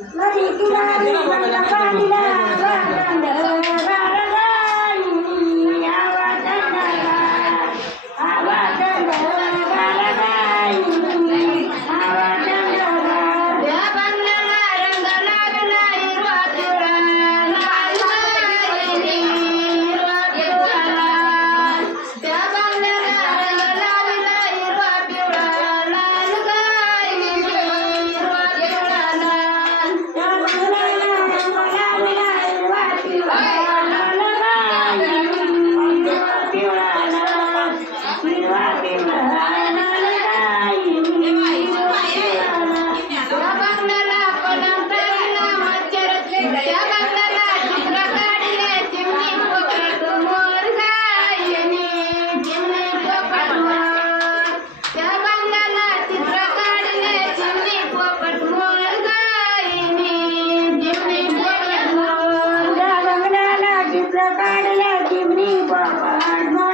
નદી કિનારે બંધ પાણીના વાગંદ વાગંદ பாடல டிமினி பாடமா